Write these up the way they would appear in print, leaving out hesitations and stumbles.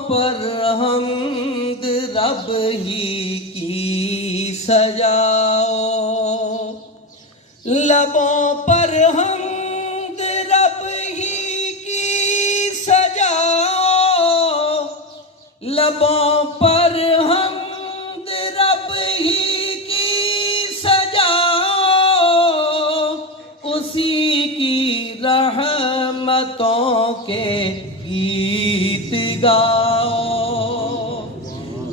पर हम्द रब ही की सजाओ, लबों पर हम्द रब ही की सजाओ, लबों पर हम्द रब ही की सजाओ, उसी की रहमतों के गीत गाओ,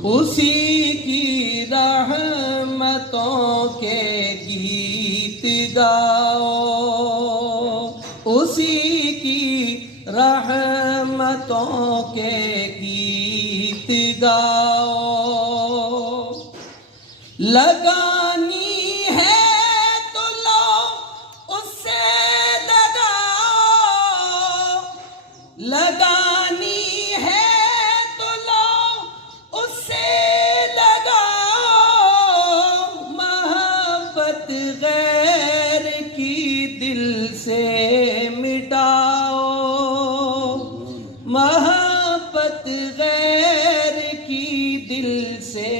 उसी की रहमतों के गीत गाओ, उसी की रहमतों के गीत गाओ। लगानी है तो लो उससे लगाओ, लगानी है तो लो उससे लगाओ, मोहब्बत गैर की दिल से मिटाओ, मोहब्बत गैर की दिल से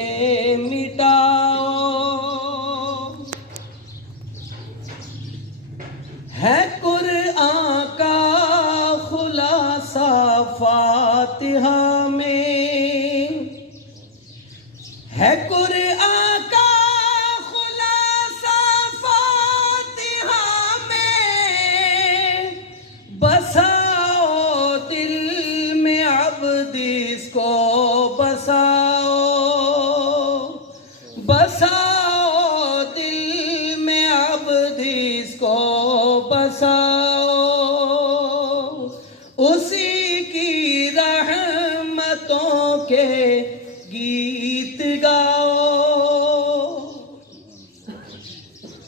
मिटाओ। है कुरआन का खुलासा फातिहा में, है कुरआन का खुलासा फातिहा में, बसाओ दिल में अब्द इसको बसाओ, बसाओ दिल में अब्द इसको बसाओ, उसी की रहमतों के गीत गा